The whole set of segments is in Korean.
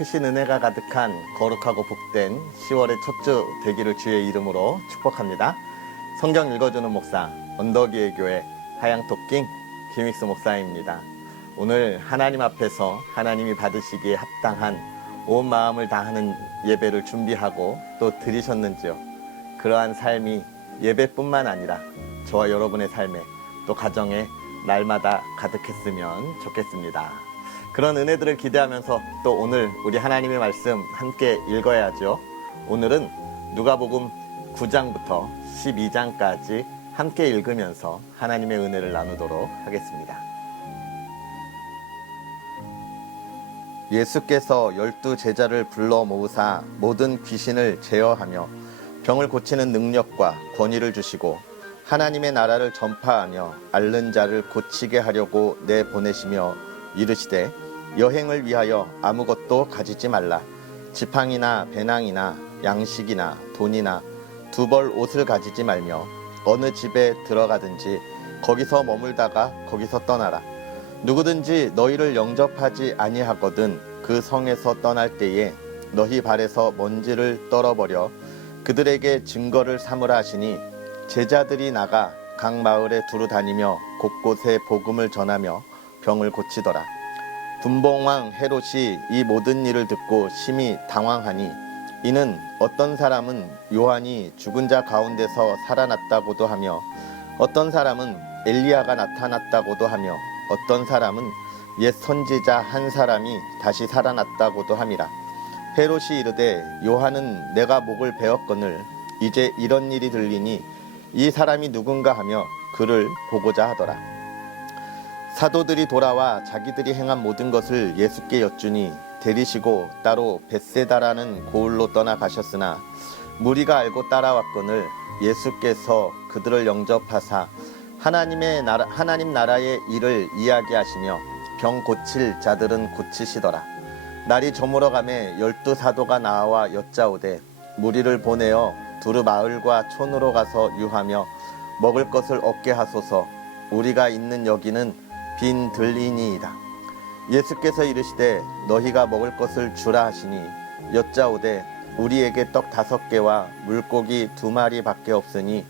크신 은혜가 가득한 거룩하고 복된 10월의 첫 주 되기를 주의 이름으로 축복합니다. 성경 읽어주는 목사 언덕위의 교회 하양토킹 김익수 목사입니다. 오늘 하나님 앞에서 하나님이 받으시기에 합당한 온 마음을 다하는 예배를 준비하고 또 드리셨는지요. 그러한 삶이 예배뿐만 아니라 저와 여러분의 삶에 또 가정에 날마다 가득했으면 좋겠습니다. 그런 은혜들을 기대하면서 또 오늘 우리 하나님의 말씀 함께 읽어야죠. 오늘은 누가복음 9장부터 12장까지 함께 읽으면서 하나님의 은혜를 나누도록 하겠습니다. 예수께서 12 제자를 불러 모으사 모든 귀신을 제어하며 병을 고치는 능력과 권위를 주시고 하나님의 나라를 전파하며 앓는 자를 고치게 하려고 내보내시며 이르시되 여행을 위하여 아무것도 가지지 말라. 지팡이나 배낭이나 양식이나 돈이나 두 벌 옷을 가지지 말며 어느 집에 들어가든지 거기서 머물다가 거기서 떠나라. 누구든지 너희를 영접하지 아니하거든 그 성에서 떠날 때에 너희 발에서 먼지를 떨어버려 그들에게 증거를 삼으라 하시니 제자들이 나가 각 마을에 두루 다니며 곳곳에 복음을 전하며 병을 고치더라. 분봉왕 헤롯이 이 모든 일을 듣고 심히 당황하니 이는 어떤 사람은 요한이 죽은 자 가운데서 살아났다고도 하며 어떤 사람은 엘리야가 나타났다고도 하며 어떤 사람은 옛 선지자 한 사람이 다시 살아났다고도 함이라. 헤롯이 이르되 요한은 내가 목을 베었거늘 이제 이런 일이 들리니 이 사람이 누군가 하며 그를 보고자 하더라. 사도들이 돌아와 자기들이 행한 모든 것을 예수께 여쭈니 데리시고 따로 벳세다라는 고을로 떠나가셨으나 무리가 알고 따라왔거늘 예수께서 그들을 영접하사 하나님 나라의 일을 이야기하시며 병 고칠 자들은 고치시더라. 날이 저물어가매 12 사도가 나와 여짜오되 무리를 보내어 두루 마을과 촌으로 가서 유하며 먹을 것을 얻게 하소서. 우리가 있는 여기는 빈 들리니이다. 예수께서 이르시되 너희가 먹을 것을 주라 하시니 여짜오되 우리에게 떡 5개와 물고기 2마리밖에 없으니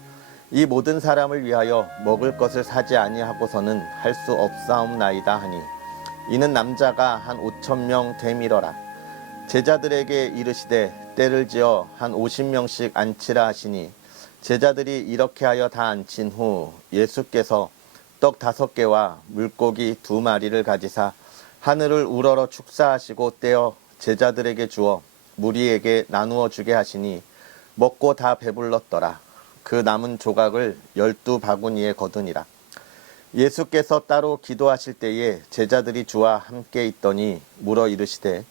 이 모든 사람을 위하여 먹을 것을 사지 아니하고서는 할 수 없사옵나이다 하니 이는 남자가 한 5,000명 되밀어라. 제자들에게 이르시되 때를 지어 한 50명씩 앉히라 하시니 제자들이 이렇게 하여 다 앉힌 후 예수께서 떡 5개와 물고기 2마리를 가지사 하늘을 우러러 축사하시고 떼어 제자들에게 주어 무리에게 나누어 주게 하시니 먹고 다 배불렀더라. 그 남은 조각을 12바구니에 거두니라. 예수께서 따로 기도하실 때에 제자들이 주와 함께 있더니 물어 이르시되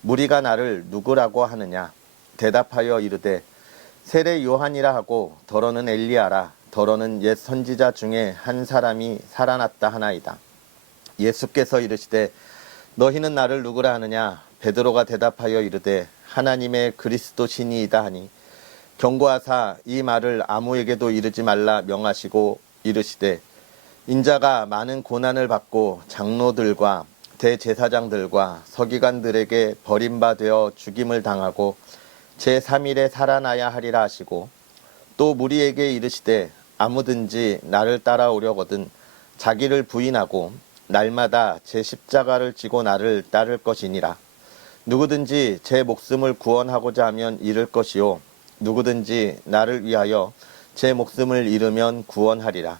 무리가 나를 누구라고 하느냐. 대답하여 이르되 세례 요한이라 하고 더러는 엘리야라. 더러는 옛 선지자 중에 한 사람이 살아났다 하나이다. 예수께서 이르시되 너희는 나를 누구라 하느냐. 베드로가 대답하여 이르되 하나님의 그리스도 신이이다 하니 경고하사 이 말을 아무에게도 이르지 말라 명하시고 이르시되 인자가 많은 고난을 받고 장로들과 대제사장들과 서기관들에게 버림받아 죽임을 당하고 제3일에 살아나야 하리라 하시고 또 무리에게 이르시되 아무든지 나를 따라오려거든 자기를 부인하고 날마다 제 십자가를 지고 나를 따를 것이니라. 누구든지 제 목숨을 구원하고자 하면 잃을 것이요 누구든지 나를 위하여 제 목숨을 잃으면 구원하리라.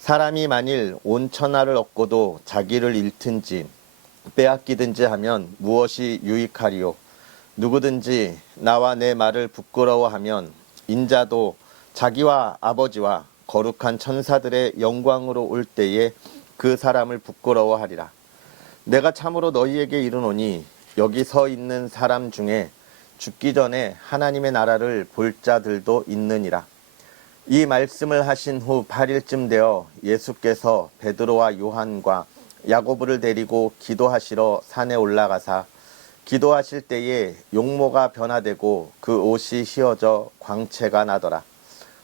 사람이 만일 온 천하를 얻고도 자기를 잃든지 빼앗기든지 하면 무엇이 유익하리요. 누구든지 나와 내 말을 부끄러워하면 인자도 자기와 아버지와 거룩한 천사들의 영광으로 올 때에 그 사람을 부끄러워하리라. 내가 참으로 너희에게 이르노니 여기 서 있는 사람 중에 죽기 전에 하나님의 나라를 볼 자들도 있느니라. 이 말씀을 하신 후 8일쯤 되어 예수께서 베드로와 요한과 야고보를 데리고 기도하시러 산에 올라가사 기도하실 때에 용모가 변화되고 그 옷이 휘어져 광채가 나더라.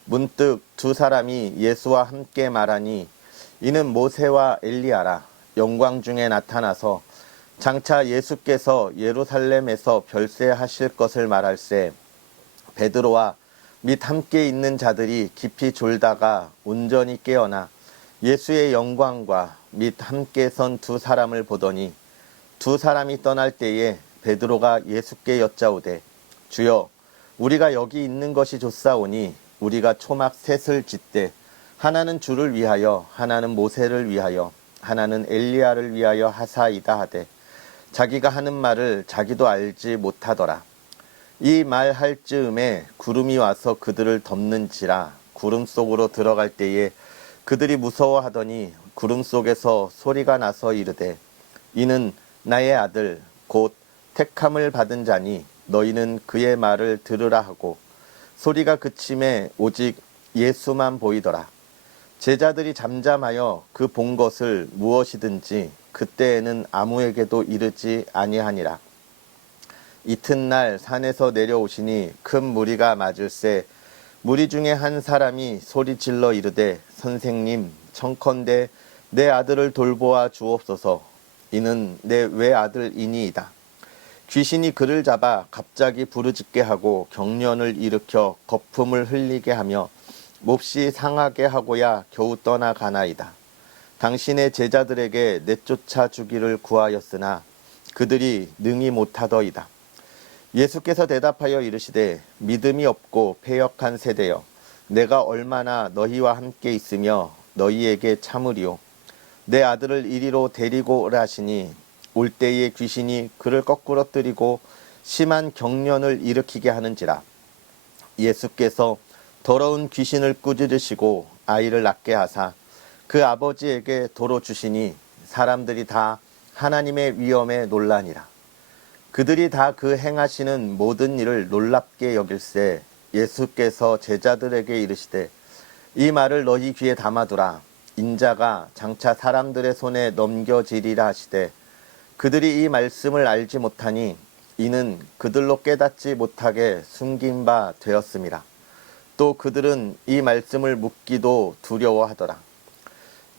문득 2 사람이 예수와 함께 말하니 이는 모세와 엘리야라. 영광 중에 나타나서 장차 예수께서 예루살렘에서 별세하실 것을 말할세 베드로와 및 함께 있는 자들이 깊이 졸다가 온전히 깨어나 예수의 영광과 및 함께 선 두 사람을 보더니 두 사람이 떠날 때에 베드로가 예수께 여짜오되 주여 우리가 여기 있는 것이 좋사오니 우리가 초막 셋을 짓되 하나는 주를 위하여 하나는 모세를 위하여 하나는 엘리야를 위하여 하사이다 하되 자기가 하는 말을 자기도 알지 못하더라. 이 말 할 즈음에 구름이 와서 그들을 덮는지라. 구름 속으로 들어갈 때에 그들이 무서워하더니 구름 속에서 소리가 나서 이르되 이는 나의 아들 곧 택함을 받은 자니 너희는 그의 말을 들으라 하고 소리가 그침에 오직 예수만 보이더라. 제자들이 잠잠하여 그 본 것을 무엇이든지 그때에는 아무에게도 이르지 아니하니라. 이튿날 산에서 내려오시니 큰 무리가 맞을세 무리 중에 한 사람이 소리질러 이르되 선생님 청컨대 내 아들을 돌보아 주옵소서. 이는 내 외아들이니이다. 귀신이 그를 잡아 갑자기 부르짖게 하고 경련을 일으켜 거품을 흘리게 하며 몹시 상하게 하고야 겨우 떠나가나이다. 당신의 제자들에게 내쫓아 주기를 구하였으나 그들이 능히 못하더이다. 예수께서 대답하여 이르시되 믿음이 없고 패역한 세대여 내가 얼마나 너희와 함께 있으며 너희에게 참으리오. 내 아들을 이리로 데리고 오라 하시니 올 때에 귀신이 그를 거꾸러뜨리고 심한 경련을 일으키게 하는지라. 예수께서 더러운 귀신을 꾸짖으시고 아이를 낳게 하사 그 아버지에게 도로 주시니 사람들이 다 하나님의 위엄에 놀라니라. 그들이 다 그 행하시는 모든 일을 놀랍게 여길세 예수께서 제자들에게 이르시되 이 말을 너희 귀에 담아두라. 인자가 장차 사람들의 손에 넘겨지리라 하시되 그들이 이 말씀을 알지 못하니 이는 그들로 깨닫지 못하게 숨긴 바 되었음이라. 또 그들은 이 말씀을 묻기도 두려워하더라.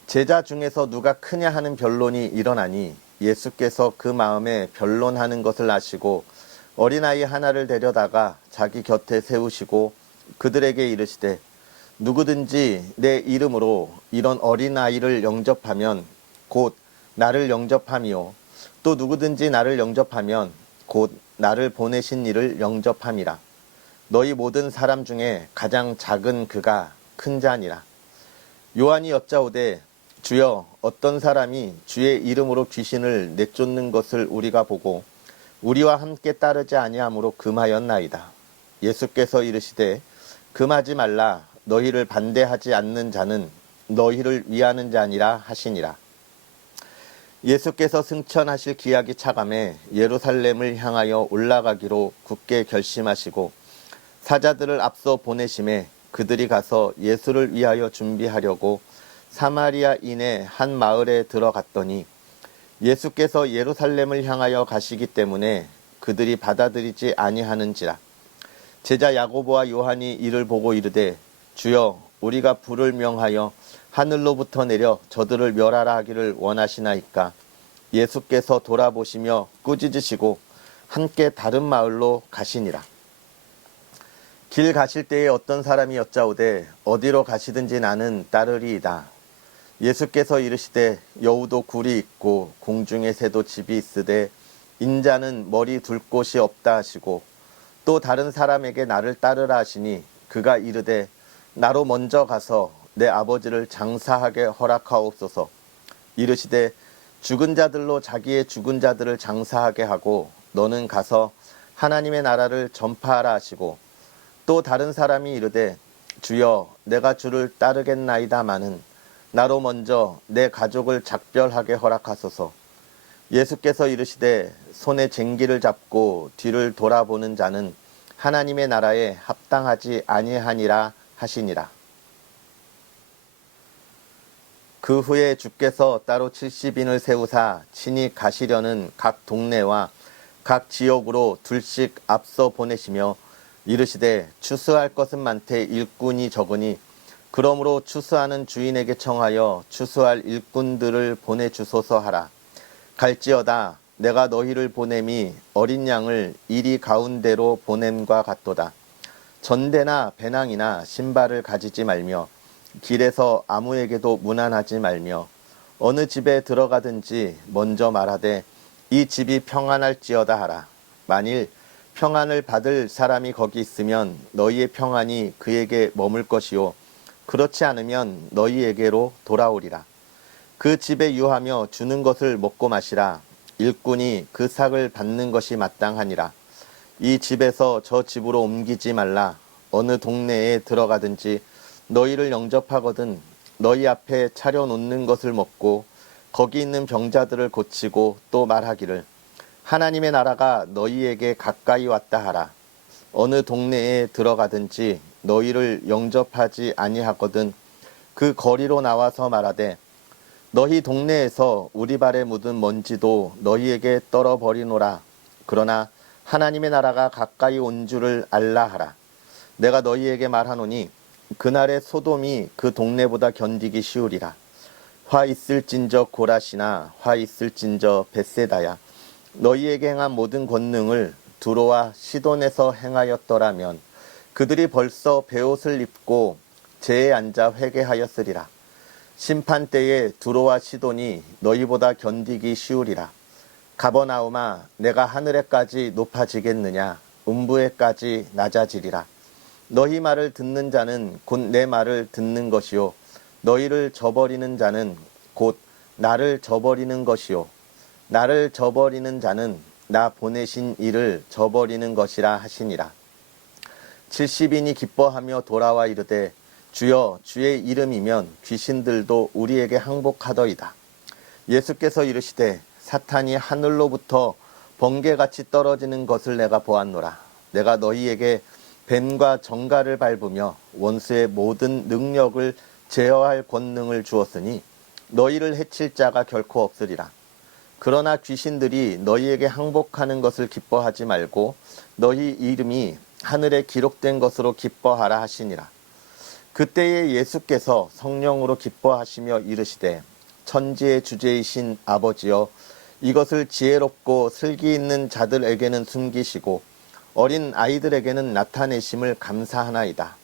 제자 중에서 누가 크냐 하는 변론이 일어나니 예수께서 그 마음에 변론하는 것을 아시고 어린아이 하나를 데려다가 자기 곁에 세우시고 그들에게 이르시되 누구든지 내 이름으로 이런 어린아이를 영접하면 곧 나를 영접함이요 또 누구든지 나를 영접하면 곧 나를 보내신 이를 영접함이라. 너희 모든 사람 중에 가장 작은 그가 큰 자니라. 요한이 여짜오되 주여 어떤 사람이 주의 이름으로 귀신을 내쫓는 것을 우리가 보고 우리와 함께 따르지 아니하므로 금하였나이다. 예수께서 이르시되 금하지 말라. 너희를 반대하지 않는 자는 너희를 위하는 자니라 하시니라. 예수께서 승천하실 기약이 차감해 예루살렘을 향하여 올라가기로 굳게 결심하시고 사자들을 앞서 보내심에 그들이 가서 예수를 위하여 준비하려고 사마리아인의 한 마을에 들어갔더니 예수께서 예루살렘을 향하여 가시기 때문에 그들이 받아들이지 아니하는지라. 제자 야고보와 요한이 이를 보고 이르되 주여 우리가 불을 명하여 하늘로부터 내려 저들을 멸하라 하기를 원하시나이까. 예수께서 돌아보시며 꾸짖으시고 함께 다른 마을로 가시니라. 길 가실 때에 어떤 사람이 여짜오되 어디로 가시든지 나는 따르리이다. 예수께서 이르시되 여우도 굴이 있고 공중의 새도 집이 있으되 인자는 머리 둘 곳이 없다 하시고 또 다른 사람에게 나를 따르라 하시니 그가 이르되 나로 먼저 가서 내 아버지를 장사하게 허락하옵소서. 이르시되 죽은 자들로 자기의 죽은 자들을 장사하게 하고 너는 가서 하나님의 나라를 전파하라 하시고 또 다른 사람이 이르되 주여 내가 주를 따르겠나이다마는 나로 먼저 내 가족을 작별하게 허락하소서. 예수께서 이르시되 손에 쟁기를 잡고 뒤를 돌아보는 자는 하나님의 나라에 합당하지 아니하니라 하시니라. 그 후에 주께서 따로 70인을 세우사 친히 가시려는 각 동네와 각 지역으로 둘씩 앞서 보내시며 이르시되 추수할 것은 많되 일꾼이 적으니 그러므로 추수하는 주인에게 청하여 추수할 일꾼들을 보내주소서 하라. 갈지어다 내가 너희를 보냄이 어린 양을 이리 가운데로 보냄과 같도다. 전대나 배낭이나 신발을 가지지 말며 길에서 아무에게도 문안하지 말며 어느 집에 들어가든지 먼저 말하되 이 집이 평안할지어다 하라. 만일 평안을 받을 사람이 거기 있으면 너희의 평안이 그에게 머물 것이요 그렇지 않으면 너희에게로 돌아오리라. 그 집에 유하며 주는 것을 먹고 마시라. 일꾼이 그 삭을 받는 것이 마땅하니라. 이 집에서 저 집으로 옮기지 말라. 어느 동네에 들어가든지 너희를 영접하거든 너희 앞에 차려놓는 것을 먹고 거기 있는 병자들을 고치고 또 말하기를 하나님의 나라가 너희에게 가까이 왔다 하라. 어느 동네에 들어가든지 너희를 영접하지 아니하거든 그 거리로 나와서 말하되 너희 동네에서 우리 발에 묻은 먼지도 너희에게 떨어버리노라. 그러나 하나님의 나라가 가까이 온 줄을 알라 하라. 내가 너희에게 말하노니 그날의 소돔이 그 동네보다 견디기 쉬우리라. 화 있을진저 고라시나 화 있을진저 벳세다야. 너희에게 행한 모든 권능을 두로와 시돈에서 행하였더라면 그들이 벌써 베옷을 입고 제에 앉아 회개하였으리라. 심판 때에 두로와 시돈이 너희보다 견디기 쉬우리라. 가버나움아 내가 하늘에까지 높아지겠느냐 음부에까지 낮아지리라. 너희 말을 듣는 자는 곧 내 말을 듣는 것이요 너희를 저버리는 자는 곧 나를 저버리는 것이요 나를 저버리는 자는 나 보내신 이를 저버리는 것이라 하시니라. 70인이 기뻐하며 돌아와 이르되 주여 주의 이름이면 귀신들도 우리에게 항복하더이다. 예수께서 이르시되 사탄이 하늘로부터 번개같이 떨어지는 것을 내가 보았노라. 내가 너희에게 뱀과 정갈을 밟으며 원수의 모든 능력을 제어할 권능을 주었으니 너희를 해칠 자가 결코 없으리라. 그러나 귀신들이 너희에게 항복하는 것을 기뻐하지 말고 너희 이름이 하늘에 기록된 것으로 기뻐하라 하시니라. 그때에 예수께서 성령으로 기뻐하시며 이르시되 천지의 주제이신 아버지여 이것을 지혜롭고 슬기 있는 자들에게는 숨기시고 어린 아이들에게는 나타내심을 감사하나이다.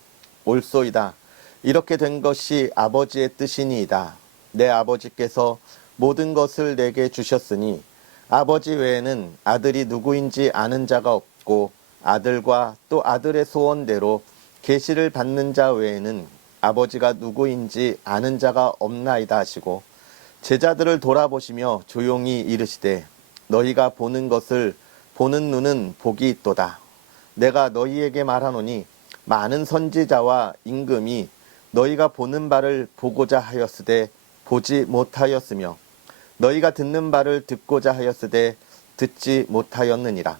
옳소이다. 이렇게 된 것이 아버지의 뜻이니이다. 내 아버지께서 모든 것을 내게 주셨으니 아버지 외에는 아들이 누구인지 아는 자가 없고 아들과 또 아들의 소원대로 계시를 받는 자 외에는 아버지가 누구인지 아는 자가 없나이다 하시고 제자들을 돌아보시며 조용히 이르시되 너희가 보는 것을 보는 눈은 복이 있도다. 내가 너희에게 말하노니 많은 선지자와 임금이 너희가 보는 바를 보고자 하였으되 보지 못하였으며 너희가 듣는 바를 듣고자 하였으되 듣지 못하였느니라.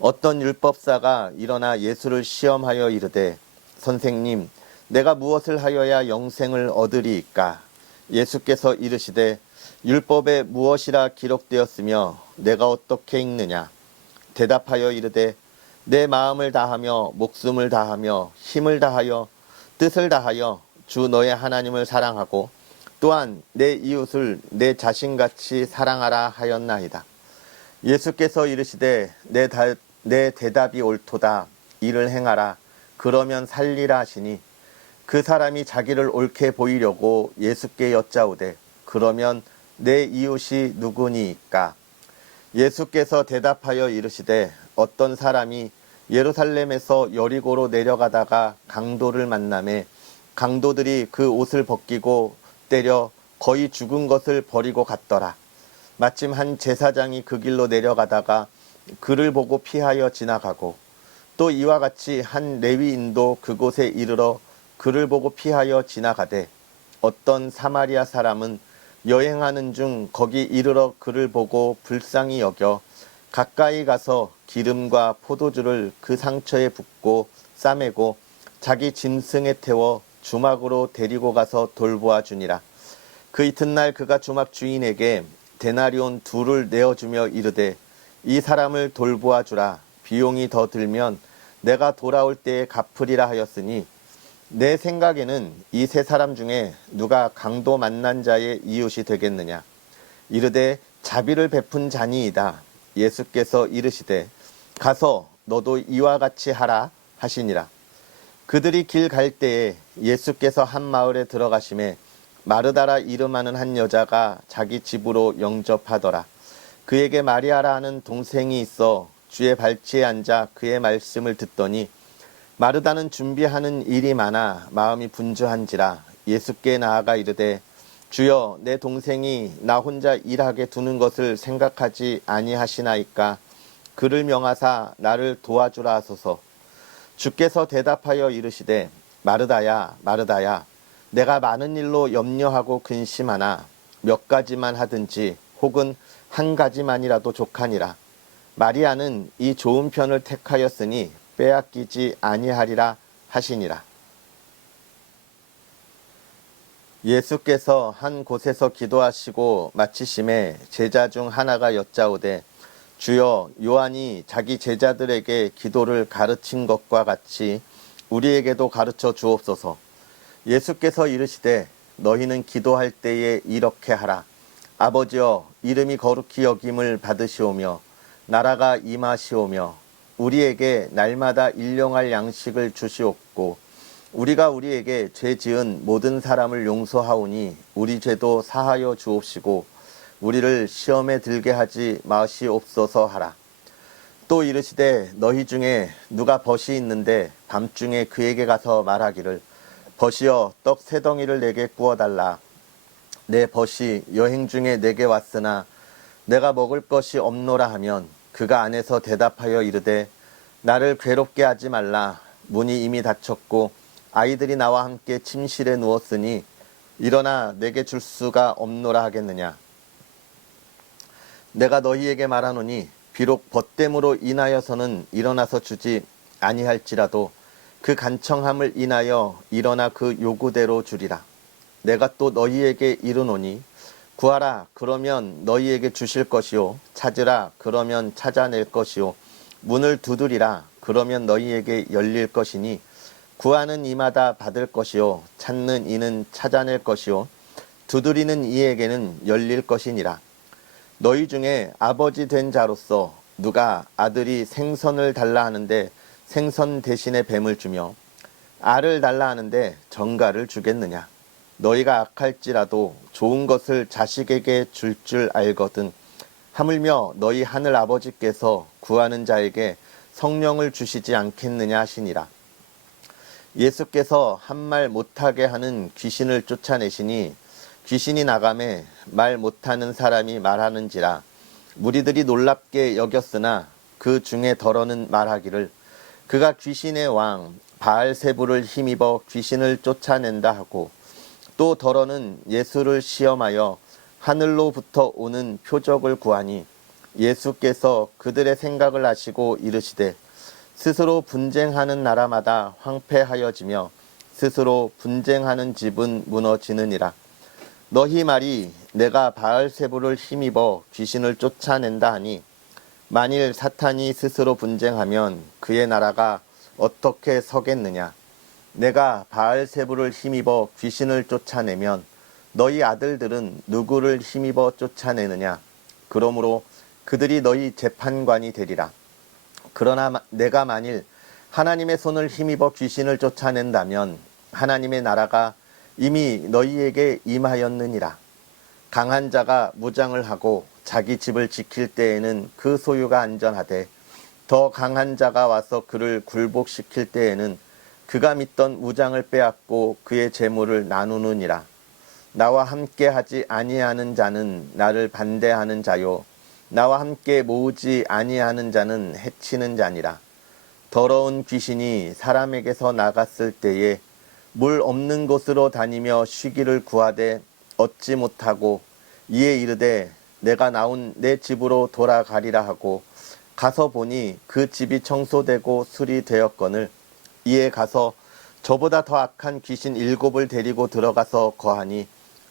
어떤 율법사가 일어나 예수를 시험하여 이르되 선생님 내가 무엇을 하여야 영생을 얻으리이까? 예수께서 이르시되 율법에 무엇이라 기록되었으며 내가 어떻게 읽느냐? 대답하여 이르되 내 마음을 다하며 목숨을 다하며 힘을 다하여 뜻을 다하여 주 너의 하나님을 사랑하고 또한 내 이웃을 내 자신같이 사랑하라 하였나이다. 예수께서 이르시되 내 대답이 옳도다. 이를 행하라. 그러면 살리라 하시니 그 사람이 자기를 옳게 보이려고 예수께 여짜오되 그러면 내 이웃이 누구니이까? 예수께서 대답하여 이르시되 어떤 사람이 예루살렘에서 여리고로 내려가다가 강도를 만나매 강도들이 그 옷을 벗기고 때려 거의 죽은 것을 버리고 갔더라. 마침 한 제사장이 그 길로 내려가다가 그를 보고 피하여 지나가고 또 이와 같이 한 레위인도 그곳에 이르러 그를 보고 피하여 지나가되 어떤 사마리아 사람은 여행하는 중 거기 이르러 그를 보고 불쌍히 여겨 가까이 가서 기름과 포도주를 그 상처에 붓고 싸매고 자기 짐승에 태워 주막으로 데리고 가서 돌보아 주니라. 그 이튿날 그가 주막 주인에게 데나리온 2를 내어주며 이르되 이 사람을 돌보아 주라. 비용이 더 들면 내가 돌아올 때에 갚으리라 하였으니 내 생각에는 이 3 사람 중에 누가 강도 만난 자의 이웃이 되겠느냐? 이르되 자비를 베푼 자니이다. 예수께서 이르시되 가서 너도 이와 같이 하라 하시니라. 그들이 길 갈 때에 예수께서 한 마을에 들어가심에 마르다라 이름하는 한 여자가 자기 집으로 영접하더라. 그에게 마리아라 하는 동생이 있어 주의 발치에 앉아 그의 말씀을 듣더니 마르다는 준비하는 일이 많아 마음이 분주한지라 예수께 나아가 이르되 주여 내 동생이 나 혼자 일하게 두는 것을 생각하지 아니하시나이까 그를 명하사 나를 도와주라 하소서. 주께서 대답하여 이르시되 마르다야 마르다야 내가 많은 일로 염려하고 근심하나 몇 가지만 하든지 혹은 한 가지만이라도 족하니라. 마리아는 이 좋은 편을 택하였으니 빼앗기지 아니하리라 하시니라. 예수께서 한 곳에서 기도하시고 마치심에 제자 중 하나가 여짜오되 주여 요한이 자기 제자들에게 기도를 가르친 것과 같이 우리에게도 가르쳐 주옵소서. 예수께서 이르시되 너희는 기도할 때에 이렇게 하라. 아버지여 이름이 거룩히 여김을 받으시오며 나라가 임하시오며 우리에게 날마다 일용할 양식을 주시옵고 우리가 우리에게 죄 지은 모든 사람을 용서하오니 우리 죄도 사하여 주옵시고 우리를 시험에 들게 하지 마시옵소서 하라. 또 이르시되 너희 중에 누가 벗이 있는데 밤중에 그에게 가서 말하기를 벗이여 떡 세 덩이를 내게 구워달라. 내 벗이 여행 중에 내게 왔으나 내가 먹을 것이 없노라 하면 그가 안에서 대답하여 이르되 나를 괴롭게 하지 말라. 문이 이미 닫혔고 아이들이 나와 함께 침실에 누웠으니 일어나 내게 줄 수가 없노라 하겠느냐. 내가 너희에게 말하노니 비록 벗됨으로 인하여서는 일어나서 주지 아니할지라도 그 간청함을 인하여 일어나 그 요구대로 주리라. 내가 또 너희에게 이르노니 구하라 그러면 너희에게 주실 것이요 찾으라 그러면 찾아낼 것이요 문을 두드리라 그러면 너희에게 열릴 것이니 구하는 이마다 받을 것이요 찾는 이는 찾아낼 것이요 두드리는 이에게는 열릴 것이니라. 너희 중에 아버지 된 자로서 누가 아들이 생선을 달라 하는데 생선 대신에 뱀을 주며 알을 달라 하는데 정갈을 주겠느냐. 너희가 악할지라도 좋은 것을 자식에게 줄 줄 알거든 하물며 너희 하늘 아버지께서 구하는 자에게 성령을 주시지 않겠느냐 하시니라. 예수께서 한 말 못하게 하는 귀신을 쫓아내시니 귀신이 나가매 말 못하는 사람이 말하는지라. 무리들이 놀랍게 여겼으나 그 중에 더러는 말하기를 그가 귀신의 왕 바알세부를 힘입어 귀신을 쫓아낸다 하고 또 더러는 예수를 시험하여 하늘로부터 오는 표적을 구하니 예수께서 그들의 생각을 아시고 이르시되 스스로 분쟁하는 나라마다 황폐하여지며 스스로 분쟁하는 집은 무너지느니라. 너희 말이 내가 바알세부를 힘입어 귀신을 쫓아낸다 하니 만일 사탄이 스스로 분쟁하면 그의 나라가 어떻게 서겠느냐. 내가 바알세부를 힘입어 귀신을 쫓아내면 너희 아들들은 누구를 힘입어 쫓아내느냐. 그러므로 그들이 너희 재판관이 되리라. 그러나 내가 만일 하나님의 손을 힘입어 귀신을 쫓아낸다면 하나님의 나라가 이미 너희에게 임하였느니라. 강한 자가 무장을 하고 자기 집을 지킬 때에는 그 소유가 안전하되 더 강한 자가 와서 그를 굴복시킬 때에는 그가 믿던 무장을 빼앗고 그의 재물을 나누느니라. 나와 함께 하지 아니하는 자는 나를 반대하는 자요 나와 함께 모으지 아니하는 자는 해치는 자니라. 더러운 귀신이 사람에게서 나갔을 때에 물 없는 곳으로 다니며 쉬기를 구하되 얻지 못하고 이에 이르되 내가 나온 내 집으로 돌아가리라 하고 가서 보니 그 집이 청소되고 수리되었거늘 이에 가서 저보다 더 악한 귀신 7을 데리고 들어가서 거하니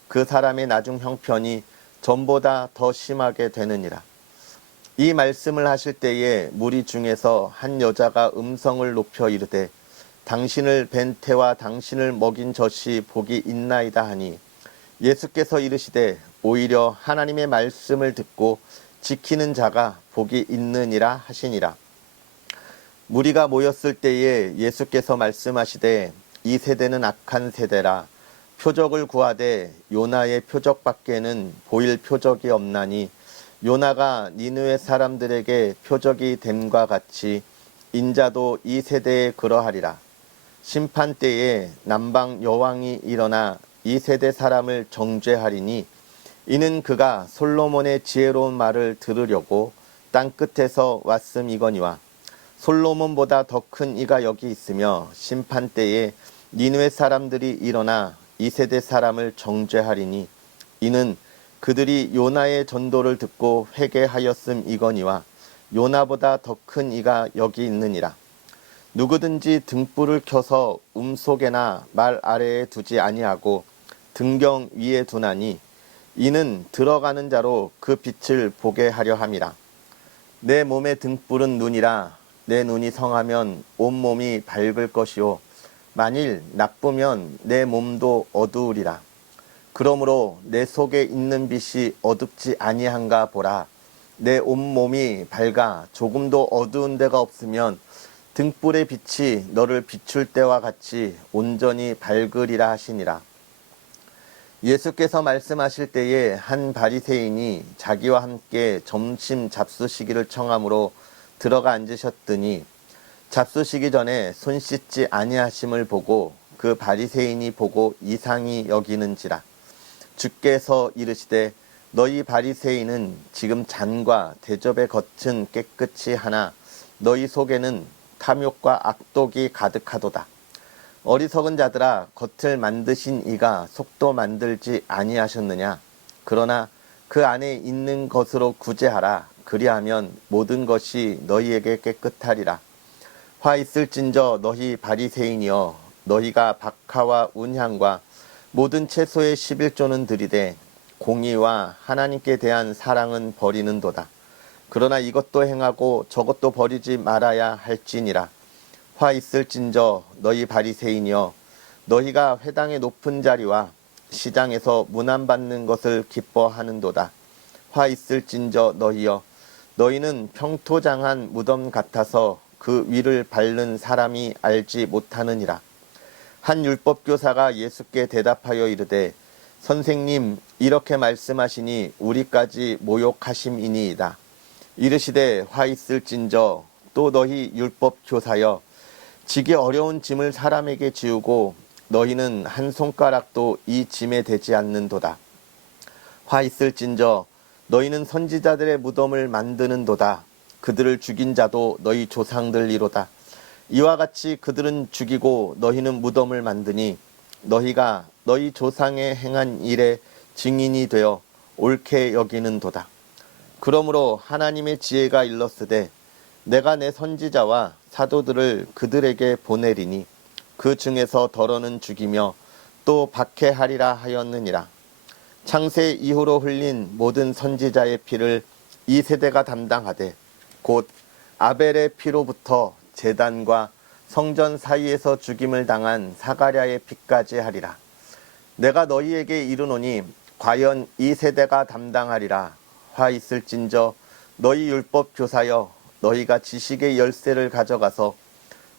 그 사람의 나중 형편이 전보다 더 심하게 되느니라. 이 말씀을 하실 때에 무리 중에서 한 여자가 음성을 높여 이르되 당신을 뵌 태와 당신을 먹인 젖이 복이 있나이다 하니 예수께서 이르시되 오히려 하나님의 말씀을 듣고 지키는 자가 복이 있느니라 하시니라. 무리가 모였을 때에 예수께서 말씀하시되 이 세대는 악한 세대라. 표적을 구하되 요나의 표적밖에는 보일 표적이 없나니 요나가 니느웨 사람들에게 표적이 됨과 같이 인자도 이 세대에 그러하리라. 심판 때에 남방 여왕이 일어나 이 세대 사람을 정죄하리니 이는 그가 솔로몬의 지혜로운 말을 들으려고 땅 끝에서 왔음이거니와 솔로몬보다 더 큰 이가 여기 있으며 심판 때에 니느웨 사람들이 일어나 이 세대 사람을 정죄하리니 이는 그들이 요나의 전도를 듣고 회개하였음이거니와 요나보다 더 큰 이가 여기 있느니라. 누구든지 등불을 켜서 속에나 말 아래에 두지 아니하고 등경 위에 두나니 이는 들어가는 자로 그 빛을 보게 하려 함이라. 내 몸의 등불은 눈이라. 내 눈이 성하면 온몸이 밝을 것이요 만일 나쁘면 내 몸도 어두우리라. 그러므로 내 속에 있는 빛이 어둡지 아니한가 보라. 내 온몸이 밝아 조금도 어두운 데가 없으면 등불의 빛이 너를 비출 때와 같이 온전히 밝으리라 하시니라. 예수께서 말씀하실 때에 한 바리새인이 자기와 함께 점심 잡수시기를 청함으로 들어가 앉으셨더니 잡수시기 전에 손 씻지 아니하심을 보고 그 바리새인이 보고 이상히 여기는지라. 주께서 이르시되 너희 바리새인은 지금 잔과 대접의 겉은 깨끗이 하나 너희 속에는 탐욕과 악독이 가득하도다. 어리석은 자들아, 겉을 만드신 이가 속도 만들지 아니하셨느냐? 그러나 그 안에 있는 것으로 구제하라. 그리하면 모든 것이 너희에게 깨끗하리라. 화 있을진저 너희 바리새인이여, 너희가 박하와 운향과 모든 채소의 11조는 들이되 공의와 하나님께 대한 사랑은 버리는도다. 그러나 이것도 행하고 저것도 버리지 말아야 할지니라. 화 있을진저 너희 바리새인이여, 너희가 회당의 높은 자리와 시장에서 문안받는 것을 기뻐하는도다. 화 있을진저 너희여, 너희는 평토장한 무덤 같아서 그 위를 밟는 사람이 알지 못하느니라. 한 율법교사가 예수께 대답하여 이르되 선생님, 이렇게 말씀하시니 우리까지 모욕하심이니이다. 이르시되 화 있을진저 또 너희 율법교사여, 지기 어려운 짐을 사람에게 지우고 너희는 한 손가락도 이 짐에 대지 않는도다. 화 있을진저 너희는 선지자들의 무덤을 만드는도다. 그들을 죽인 자도 너희 조상들이로다. 이와 같이 그들은 죽이고 너희는 무덤을 만드니 너희가 너희 조상의 행한 일에 증인이 되어 옳게 여기는도다. 그러므로 하나님의 지혜가 일렀으되 내가 내 선지자와 사도들을 그들에게 보내리니 그 중에서 더러는 죽이며 또 박해하리라 하였느니라. 창세 이후로 흘린 모든 선지자의 피를 이 세대가 담당하되 곧 아벨의 피로부터 제단과 성전 사이에서 죽임을 당한 사가랴의 피까지 하리라. 내가 너희에게 이르노니 과연 이 세대가 담당하리라. 화 있을진저 너희 율법 교사여, 너희가 지식의 열쇠를 가져가서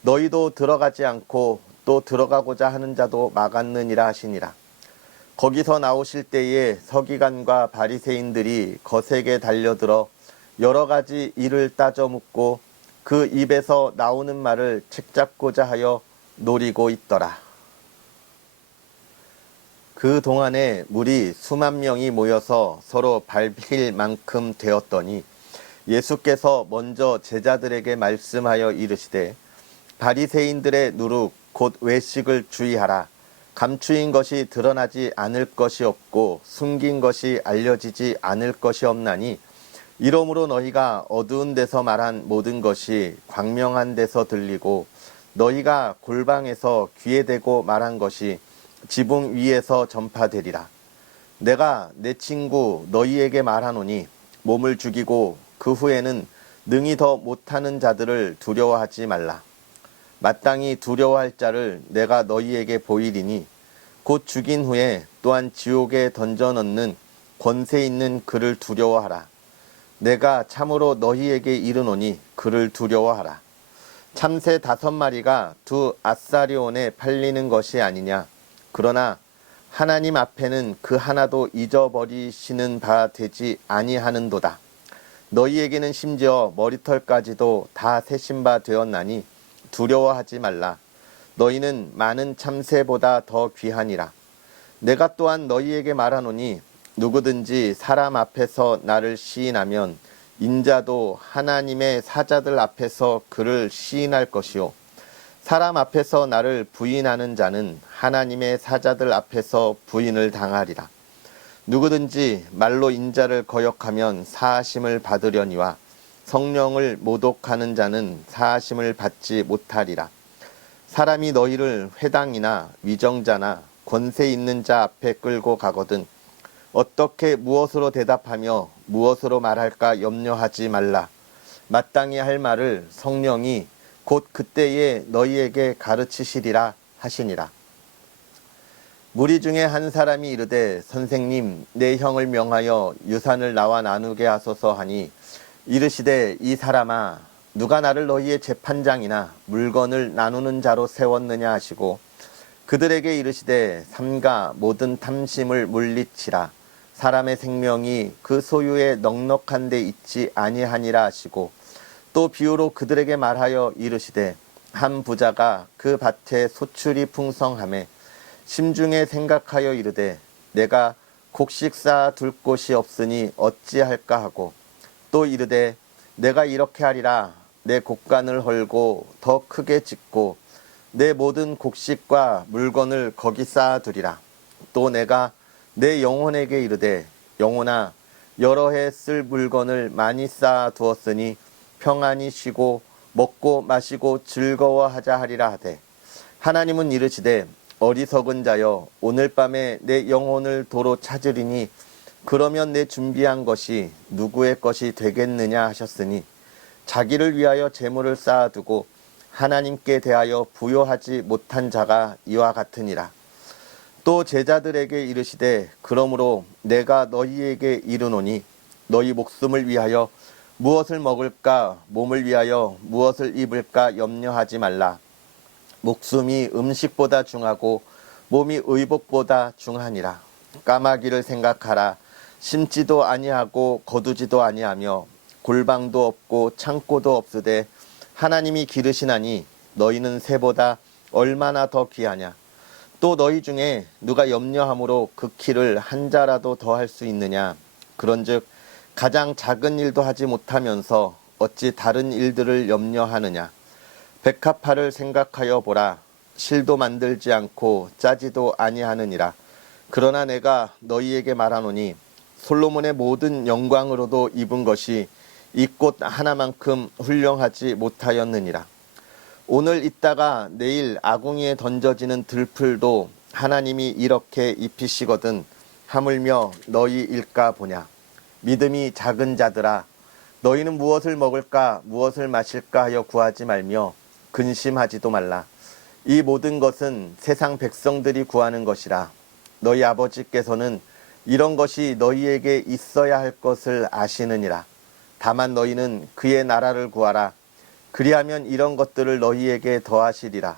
너희도 들어가지 않고 또 들어가고자 하는 자도 막았느니라 하시니라. 거기서 나오실 때에 서기관과 바리새인들이 거세게 달려들어 여러 가지 일을 따져 묻고 그 입에서 나오는 말을 책잡고자 하여 노리고 있더라. 그 동안에 물이 수만 명이 모여서 서로 밟힐 만큼 되었더니 예수께서 먼저 제자들에게 말씀하여 이르시되 바리새인들의 누룩 곧 외식을 주의하라. 감추인 것이 드러나지 않을 것이 없고 숨긴 것이 알려지지 않을 것이 없나니 이러므로 너희가 어두운 데서 말한 모든 것이 광명한 데서 들리고 너희가 골방에서 귀에 대고 말한 것이 지붕 위에서 전파되리라. 내가 내 친구 너희에게 말하노니 몸을 죽이고 그 후에는 능히 더 못하는 자들을 두려워하지 말라. 마땅히 두려워할 자를 내가 너희에게 보이리니 곧 죽인 후에 또한 지옥에 던져 넣는 권세 있는 그를 두려워하라. 내가 참으로 너희에게 이르노니 그를 두려워하라. 참새 5마리가 두 아사리온에 팔리는 것이 아니냐. 그러나 하나님 앞에는 그 하나도 잊어버리시는 바 되지 아니하는도다. 너희에게는 심지어 머리털까지도 다 세신 바 되었나니 두려워하지 말라. 너희는 많은 참새보다 더 귀하니라. 내가 또한 너희에게 말하노니 누구든지 사람 앞에서 나를 시인하면 인자도 하나님의 사자들 앞에서 그를 시인할 것이요. 사람 앞에서 나를 부인하는 자는 하나님의 사자들 앞에서 부인을 당하리라. 누구든지 말로 인자를 거역하면 사하심을 받으려니와 성령을 모독하는 자는 사하심을 받지 못하리라. 사람이 너희를 회당이나 위정자나 권세 있는 자 앞에 끌고 가거든 어떻게 무엇으로 대답하며 무엇으로 말할까 염려하지 말라. 마땅히 할 말을 성령이 곧 그때에 너희에게 가르치시리라 하시니라. 무리 중에 한 사람이 이르되 선생님 내 형을 명하여 유산을 나와 나누게 하소서 하니 이르시되 이 사람아 누가 나를 너희의 재판장이나 물건을 나누는 자로 세웠느냐 하시고 그들에게 이르시되 삼가 모든 탐심을 물리치라. 사람의 생명이 그 소유에 넉넉한 데 있지 아니하니라 하시고 또 비유로 그들에게 말하여 이르시되 한 부자가 그 밭에 소출이 풍성하매 심중에 생각하여 이르되 내가 곡식 쌓아 둘 곳이 없으니 어찌할까 하고 또 이르되 내가 이렇게 하리라. 내 곡간을 헐고 더 크게 짓고 내 모든 곡식과 물건을 거기 쌓아두리라. 또 내가 내 영혼에게 이르되 영혼아 여러 해 쓸 물건을 많이 쌓아두었으니 평안히 쉬고 먹고 마시고 즐거워하자 하리라 하되 하나님은 이르시되 어리석은 자여 오늘 밤에 내 영혼을 도로 찾으리니 그러면 내 준비한 것이 누구의 것이 되겠느냐 하셨으니 자기를 위하여 재물을 쌓아두고 하나님께 대하여 부요하지 못한 자가 이와 같으니라. 또 제자들에게 이르시되 그러므로 내가 너희에게 이르노니 너희 목숨을 위하여 무엇을 먹을까 몸을 위하여 무엇을 입을까 염려하지 말라. 목숨이 음식보다 중하고 몸이 의복보다 중하니라. 까마귀를 생각하라. 심지도 아니하고 거두지도 아니하며 골방도 없고 창고도 없으되 하나님이 기르시나니 너희는 새보다 얼마나 더 귀하냐. 또 너희 중에 누가 염려함으로 그 키를 한 자라도 더 할 수 있느냐. 그런즉 가장 작은 일도 하지 못하면서 어찌 다른 일들을 염려하느냐. 백합화를 생각하여 보라. 실도 만들지 않고 짜지도 아니하느니라. 그러나 내가 너희에게 말하노니 솔로몬의 모든 영광으로도 입은 것이 이 꽃 하나만큼 훌륭하지 못하였느니라. 오늘 있다가 내일 아궁이에 던져지는 들풀도 하나님이 이렇게 입히시거든 하물며 너희일까 보냐. 믿음이 작은 자들아 너희는 무엇을 먹을까 무엇을 마실까 하여 구하지 말며 근심하지도 말라. 이 모든 것은 세상 백성들이 구하는 것이라. 너희 아버지께서는 이런 것이 너희에게 있어야 할 것을 아시느니라. 다만 너희는 그의 나라를 구하라. 그리하면 이런 것들을 너희에게 더하시리라.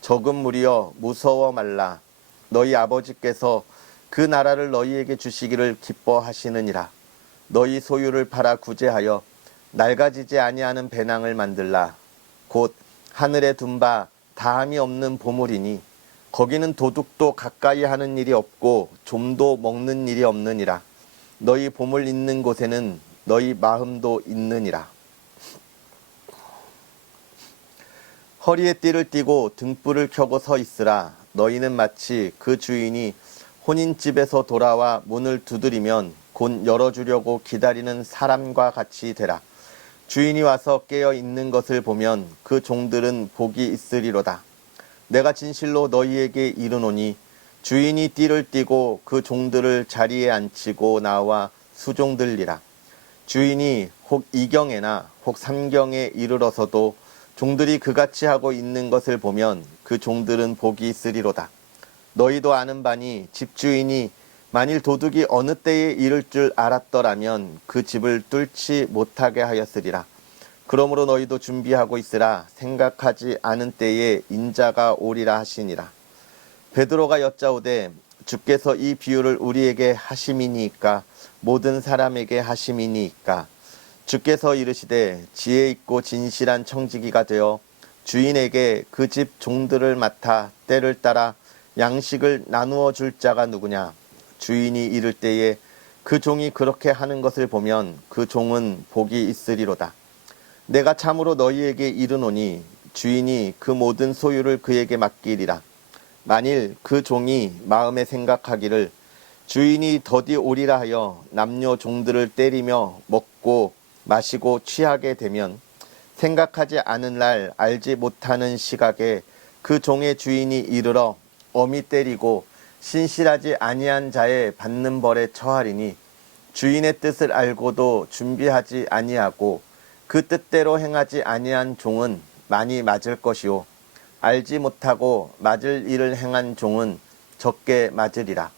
적은 무리여 무서워 말라. 너희 아버지께서 그 나라를 너희에게 주시기를 기뻐하시느니라. 너희 소유를 팔아 구제하여 낡아지지 아니하는 배낭을 만들라. 곧 하늘에 둔 바 다함이 없는 보물이니 거기는 도둑도 가까이 하는 일이 없고 좀도 먹는 일이 없느니라. 너희 보물 있는 곳에는 너희 마음도 있느니라. 허리에 띠를 띠고 등불을 켜고 서 있으라. 너희는 마치 그 주인이 혼인집에서 돌아와 문을 두드리면 곧 열어주려고 기다리는 사람과 같이 되라. 주인이 와서 깨어 있는 것을 보면 그 종들은 복이 있으리로다. 내가 진실로 너희에게 이르노니 주인이 띠를 띠고 그 종들을 자리에 앉히고 나와 수종들리라. 주인이 혹 2경에나 혹 3경에 이르러서도 종들이 그같이 하고 있는 것을 보면 그 종들은 복이 있으리로다. 너희도 아는 바니 집주인이 만일 도둑이 어느 때에 이를 줄 알았더라면 그 집을 뚫지 못하게 하였으리라. 그러므로 너희도 준비하고 있으라. 생각하지 않은 때에 인자가 오리라 하시니라. 베드로가 여짜오되 주께서 이 비유를 우리에게 하심이니이까 모든 사람에게 하심이니이까. 주께서 이르시되 지혜 있고 진실한 청지기가 되어 주인에게 그 집 종들을 맡아 때를 따라 양식을 나누어 줄 자가 누구냐. 주인이 이를 때에 그 종이 그렇게 하는 것을 보면 그 종은 복이 있으리로다. 내가 참으로 너희에게 이르노니 주인이 그 모든 소유를 그에게 맡기리라. 만일 그 종이 마음에 생각하기를 주인이 더디 오리라 하여 남녀 종들을 때리며 먹고 마시고 취하게 되면 생각하지 않은 날 알지 못하는 시각에 그 종의 주인이 이르러 엄히 때리고 신실하지 아니한 자의 받는 벌에 처하리니 주인의 뜻을 알고도 준비하지 아니하고 그 뜻대로 행하지 아니한 종은 많이 맞을 것이요 알지 못하고 맞을 일을 행한 종은 적게 맞으리라.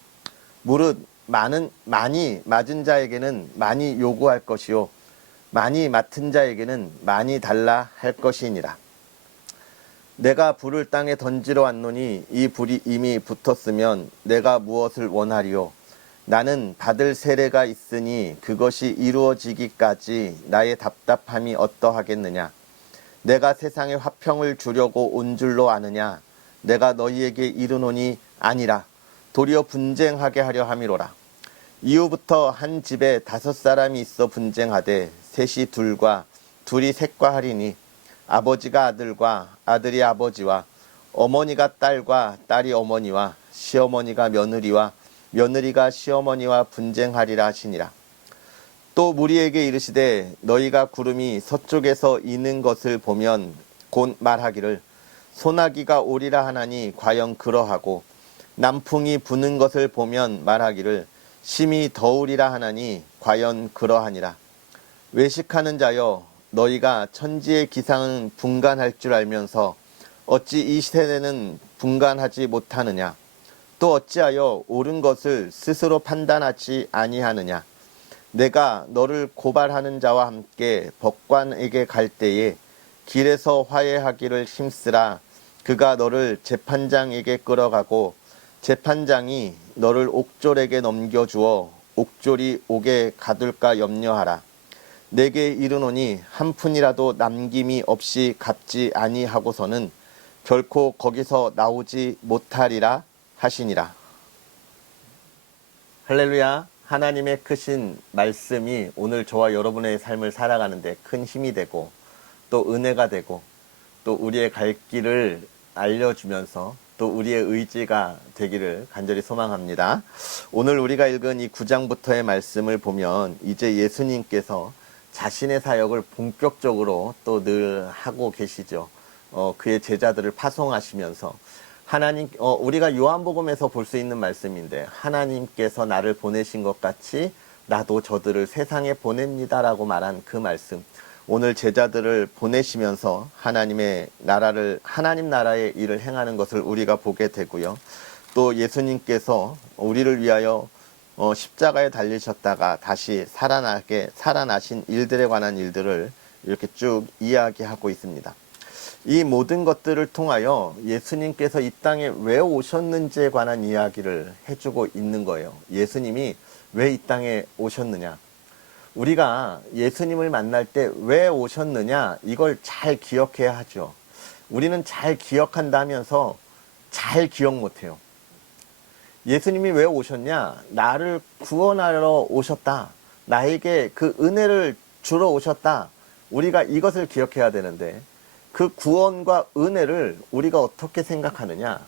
무릇 많이 맞은 자에게는 많이 요구할 것이요 많이 맡은 자에게는 많이 달라 할 것이니라. 내가 불을 땅에 던지러 왔노니 이 불이 이미 붙었으면 내가 무엇을 원하리요. 나는 받을 세례가 있으니 그것이 이루어지기까지 나의 답답함이 어떠하겠느냐. 내가 세상에 화평을 주려고 온 줄로 아느냐. 내가 너희에게 이르노니 아니라 도리어 분쟁하게 하려 함이로라. 이후부터 한 집에 5사람이 있어 분쟁하되 셋이 둘과 둘이 셋과 하리니 아버지가 아들과 아들이 아버지와 어머니가 딸과 딸이 어머니와 시어머니가 며느리와 며느리가 시어머니와 분쟁하리라 하시니라. 또 무리에게 이르시되 너희가 구름이 서쪽에서 이는 것을 보면 곧 말하기를 소나기가 오리라 하나니 과연 그러하고 남풍이 부는 것을 보면 말하기를 심히 더우리라 하나니 과연 그러하니라. 외식하는 자여 너희가 천지의 기상은 분간할 줄 알면서 어찌 이 세대는 분간하지 못하느냐. 또 어찌하여 옳은 것을 스스로 판단하지 아니하느냐. 내가 너를 고발하는 자와 함께 법관에게 갈 때에 길에서 화해하기를 힘쓰라. 그가 너를 재판장에게 끌어가고 재판장이 너를 옥졸에게 넘겨주어 옥졸이 옥에 가둘까 염려하라. 내게 이르노니 한 푼이라도 남김이 없이 갚지 아니하고서는 결코 거기서 나오지 못하리라 하시니라. 할렐루야. 하나님의 크신 말씀이 오늘 저와 여러분의 삶을 살아가는데 큰 힘이 되고 또 은혜가 되고 또 우리의 갈 길을 알려주면서 또 우리의 의지가 되기를 간절히 소망합니다. 오늘 우리가 읽은 이 9장부터의 말씀을 보면 이제 예수님께서 자신의 사역을 본격적으로 또 늘 하고 계시죠. 그의 제자들을 파송하시면서 우리가 요한복음에서 볼 수 있는 말씀인데 하나님께서 나를 보내신 것 같이 나도 저들을 세상에 보냅니다라고 말한 그 말씀. 오늘 제자들을 보내시면서 하나님 나라의 일을 행하는 것을 우리가 보게 되고요. 또 예수님께서 우리를 위하여 십자가에 달리셨다가 다시 살아나신 일들에 관한 일들을 이렇게 쭉 이야기하고 있습니다. 이 모든 것들을 통하여 예수님께서 이 땅에 왜 오셨는지에 관한 이야기를 해주고 있는 거예요. 예수님이 왜 이 땅에 오셨느냐. 우리가 예수님을 만날 때 왜 오셨느냐 이걸 잘 기억해야 하죠. 우리는 잘 기억한다면서 잘 기억 못해요. 예수님이 왜 오셨냐? 나를 구원하러 오셨다. 나에게 그 은혜를 주러 오셨다. 우리가 이것을 기억해야 되는데 그 구원과 은혜를 우리가 어떻게 생각하느냐?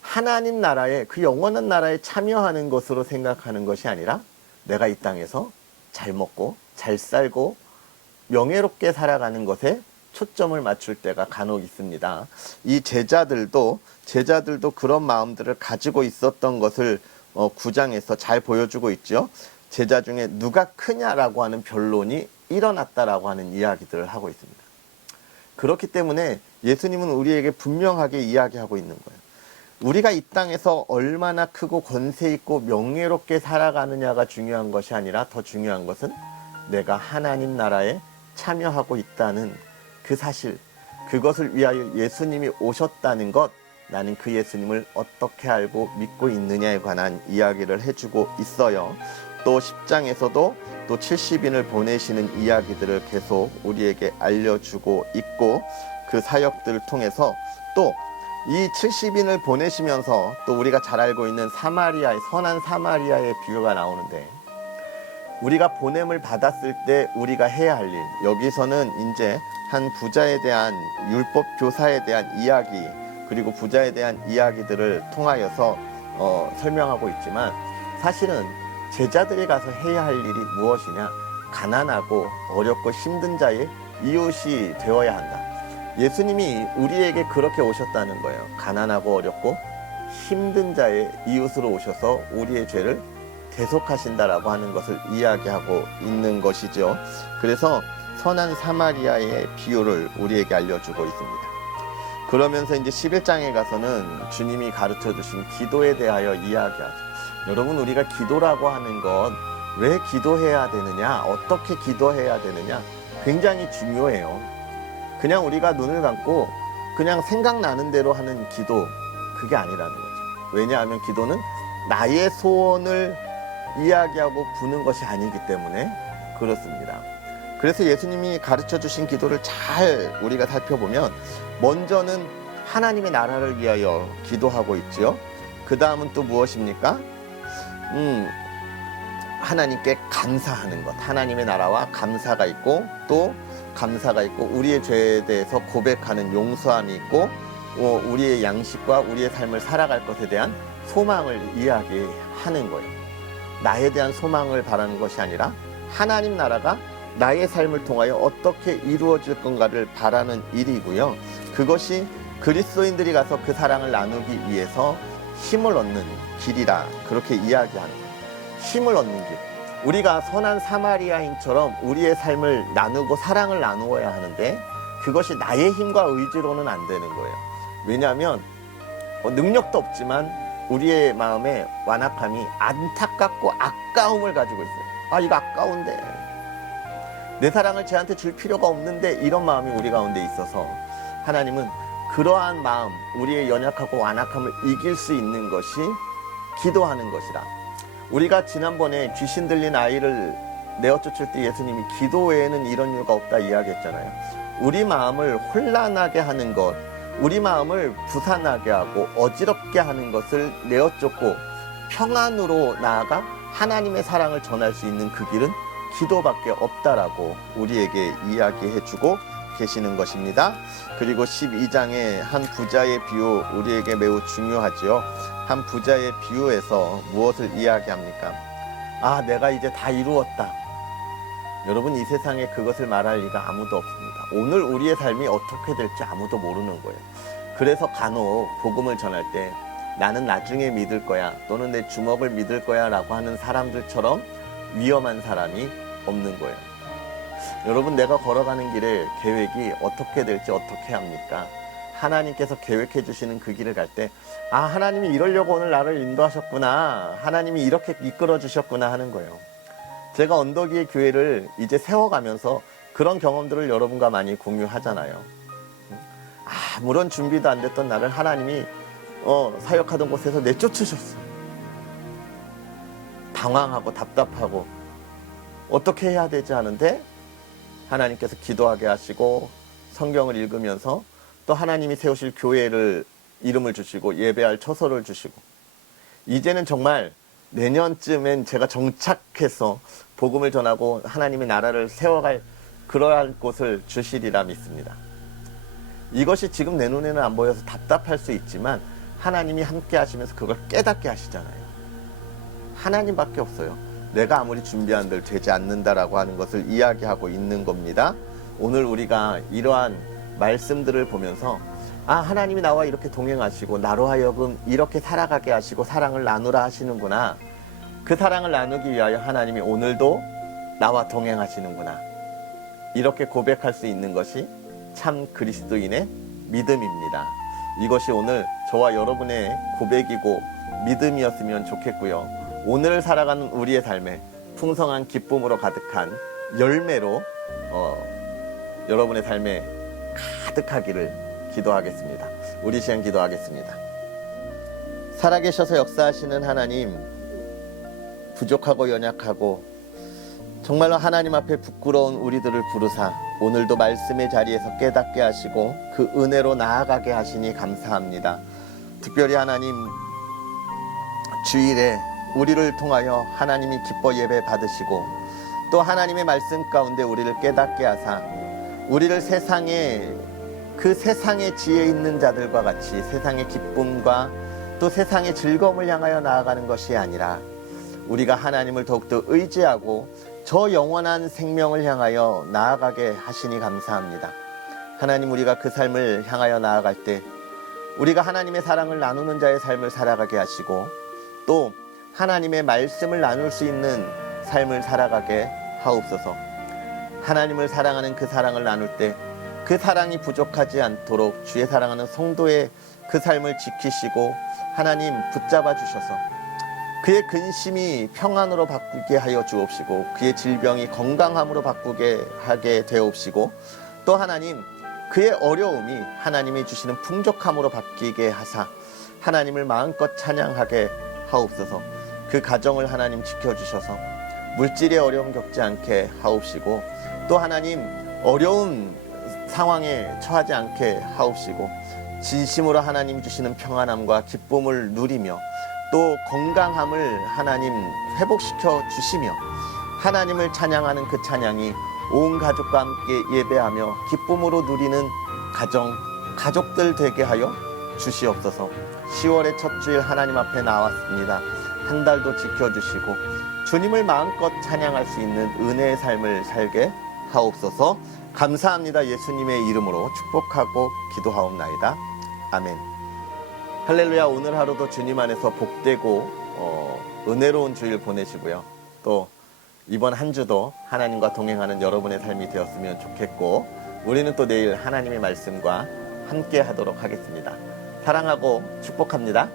하나님 나라에 그 영원한 나라에 참여하는 것으로 생각하는 것이 아니라 내가 이 땅에서 잘 먹고 잘 살고 명예롭게 살아가는 것에 초점을 맞출 때가 간혹 있습니다. 이 제자들도 그런 마음들을 가지고 있었던 것을 9장에서 잘 보여주고 있죠. 제자 중에 누가 크냐라고 하는 변론이 일어났다라고 하는 이야기들을 하고 있습니다. 그렇기 때문에 예수님은 우리에게 분명하게 이야기하고 있는 거예요. 우리가 이 땅에서 얼마나 크고 권세 있고 명예롭게 살아가느냐가 중요한 것이 아니라 더 중요한 것은 내가 하나님 나라에 참여하고 있다는 그 사실, 그것을 위하여 예수님이 오셨다는 것, 나는 그 예수님을 어떻게 알고 믿고 있느냐에 관한 이야기를 해주고 있어요. 또 10장에서도 또 70인을 보내시는 이야기들을 계속 우리에게 알려주고 있고, 그 사역들을 통해서 또 이 70인을 보내시면서 또 우리가 잘 알고 있는 사마리아의, 선한 사마리아의 비유가 나오는데, 우리가 보냄을 받았을 때 우리가 해야 할 일, 여기서는 이제 한 부자에 대한 율법 교사에 대한 이야기, 그리고 부자에 대한 이야기들을 통하여서 설명하고 있지만, 사실은 제자들이 가서 해야 할 일이 무엇이냐? 가난하고 어렵고 힘든 자의 이웃이 되어야 한다. 예수님이 우리에게 그렇게 오셨다는 거예요. 가난하고 어렵고 힘든 자의 이웃으로 오셔서 우리의 죄를 대속하신다라고 하는 것을 이야기하고 있는 것이죠. 그래서 선한 사마리아의 비유를 우리에게 알려주고 있습니다. 그러면서 이제 11장에 가서는 주님이 가르쳐 주신 기도에 대하여 이야기하죠. 여러분, 우리가 기도라고 하는 건 왜 기도해야 되느냐, 어떻게 기도해야 되느냐, 굉장히 중요해요. 그냥 우리가 눈을 감고 그냥 생각나는 대로 하는 기도, 그게 아니라는 거죠. 왜냐하면 기도는 나의 소원을 이야기하고 부는 것이 아니기 때문에 그렇습니다. 그래서 예수님이 가르쳐 주신 기도를 잘 우리가 살펴보면, 먼저는 하나님의 나라를 위하여 기도하고 있지요. 그 다음은 또 무엇입니까? 하나님께 감사하는 것. 하나님의 나라와 감사가 있고, 또 감사가 있고, 우리의 죄에 대해서 고백하는 용서함이 있고, 우리의 양식과 우리의 삶을 살아갈 것에 대한 소망을 이야기하는 거예요. 나에 대한 소망을 바라는 것이 아니라 하나님 나라가 나의 삶을 통하여 어떻게 이루어질 건가를 바라는 일이고요. 그것이 그리스도인들이 가서 그 사랑을 나누기 위해서 힘을 얻는 길이라, 그렇게 이야기하는 거예요. 힘을 얻는 길. 우리가 선한 사마리아인처럼 우리의 삶을 나누고 사랑을 나누어야 하는데, 그것이 나의 힘과 의지로는 안 되는 거예요. 왜냐하면 능력도 없지만 우리의 마음에 완악함이 안타깝고 아까움을 가지고 있어요. 아, 이거 아까운데, 내 사랑을 쟤한테 줄 필요가 없는데, 이런 마음이 우리 가운데 있어서 하나님은 그러한 마음, 우리의 연약하고 완악함을 이길 수 있는 것이 기도하는 것이라. 우리가 지난번에 귀신 들린 아이를 내어 쫓을 때 예수님이 기도 외에는 이런 이유가 없다 이야기했잖아요. 우리 마음을 혼란하게 하는 것, 우리 마음을 부산하게 하고 어지럽게 하는 것을 내어 쫓고 평안으로 나아가 하나님의 사랑을 전할 수 있는 그 길은 기도밖에 없다라고 우리에게 이야기해주고 계시는 것입니다. 그리고 12장의 한 부자의 비유, 우리에게 매우 중요하죠. 한 부자의 비유에서 무엇을 이야기합니까? 아, 내가 이제 다 이루었다. 여러분, 이 세상에 그것을 말할 리가 아무도 없습니다. 오늘 우리의 삶이 어떻게 될지 아무도 모르는 거예요. 그래서 간혹 복음을 전할 때 나는 나중에 믿을 거야, 또는 내 주먹을 믿을 거야 라고 하는 사람들처럼 위험한 사람이 없는 거예요. 여러분, 내가 걸어가는 길에 계획이 어떻게 될지 어떻게 합니까? 하나님께서 계획해 주시는 그 길을 갈 때, 아, 하나님이 이러려고 오늘 나를 인도하셨구나, 하나님이 이렇게 이끌어 주셨구나 하는 거예요. 제가 언덕 위의 교회를 이제 세워가면서 그런 경험들을 여러분과 많이 공유하잖아요. 아무런 준비도 안 됐던 나를 하나님이 사역하던 곳에서 내쫓으셨어요. 당황하고 답답하고 어떻게 해야 되지 하는데, 하나님께서 기도하게 하시고 성경을 읽으면서 또 하나님이 세우실 교회를 이름을 주시고 예배할 처소를 주시고, 이제는 정말 내년쯤엔 제가 정착해서 복음을 전하고 하나님의 나라를 세워갈 그러한 곳을 주시리라 믿습니다. 이것이 지금 내 눈에는 안 보여서 답답할 수 있지만 하나님이 함께 하시면서 그걸 깨닫게 하시잖아요. 하나님밖에 없어요. 내가 아무리 준비한들 되지 않는다라고 하는 것을 이야기하고 있는 겁니다. 오늘 우리가 이러한 말씀들을 보면서, 아, 하나님이 나와 이렇게 동행하시고 나로 하여금 이렇게 살아가게 하시고 사랑을 나누라 하시는구나. 그 사랑을 나누기 위하여 하나님이 오늘도 나와 동행하시는구나. 이렇게 고백할 수 있는 것이 참 그리스도인의 믿음입니다. 이것이 오늘 저와 여러분의 고백이고 믿음이었으면 좋겠고요. 오늘 살아가는 우리의 삶에 풍성한 기쁨으로 가득한 열매로 여러분의 삶에 가득하기를 기도하겠습니다. 우리 시간 기도하겠습니다. 살아계셔서 역사하시는 하나님, 부족하고 연약하고 정말로 하나님 앞에 부끄러운 우리들을 부르사 오늘도 말씀의 자리에서 깨닫게 하시고 그 은혜로 나아가게 하시니 감사합니다. 특별히 하나님, 주일에 우리를 통하여 하나님이 기뻐 예배 받으시고 또 하나님의 말씀 가운데 우리를 깨닫게 하사 우리를 세상의 지혜 있는 자들과 같이 세상의 기쁨과 또 세상의 즐거움을 향하여 나아가는 것이 아니라 우리가 하나님을 더욱더 의지하고 저 영원한 생명을 향하여 나아가게 하시니 감사합니다. 하나님, 우리가 그 삶을 향하여 나아갈 때 우리가 하나님의 사랑을 나누는 자의 삶을 살아가게 하시고 또 하나님의 말씀을 나눌 수 있는 삶을 살아가게 하옵소서. 하나님을 사랑하는 그 사랑을 나눌 때 그 사랑이 부족하지 않도록 주의 사랑하는 성도의 그 삶을 지키시고 하나님 붙잡아 주셔서 그의 근심이 평안으로 바꾸게 하여 주옵시고 그의 질병이 건강함으로 바꾸게 하게 되옵시고 또 하나님, 그의 어려움이 하나님이 주시는 풍족함으로 바뀌게 하사 하나님을 마음껏 찬양하게 하옵소서. 그 가정을 하나님 지켜주셔서 물질의 어려움 겪지 않게 하옵시고 또 하나님, 어려운 상황에 처하지 않게 하옵시고 진심으로 하나님 주시는 평안함과 기쁨을 누리며 또 건강함을 하나님 회복시켜 주시며 하나님을 찬양하는 그 찬양이 온 가족과 함께 예배하며 기쁨으로 누리는 가족들 되게 하여 주시옵소서. 10월의 첫 주일 하나님 앞에 나왔습니다. 한 달도 지켜주시고 주님을 마음껏 찬양할 수 있는 은혜의 삶을 살게 하옵소서. 감사합니다. 예수님의 이름으로 축복하고 기도하옵나이다. 아멘. 할렐루야. 오늘 하루도 주님 안에서 복되고 은혜로운 주일 보내시고요. 또 이번 한 주도 하나님과 동행하는 여러분의 삶이 되었으면 좋겠고 우리는 또 내일 하나님의 말씀과 함께 하도록 하겠습니다. 사랑하고 축복합니다.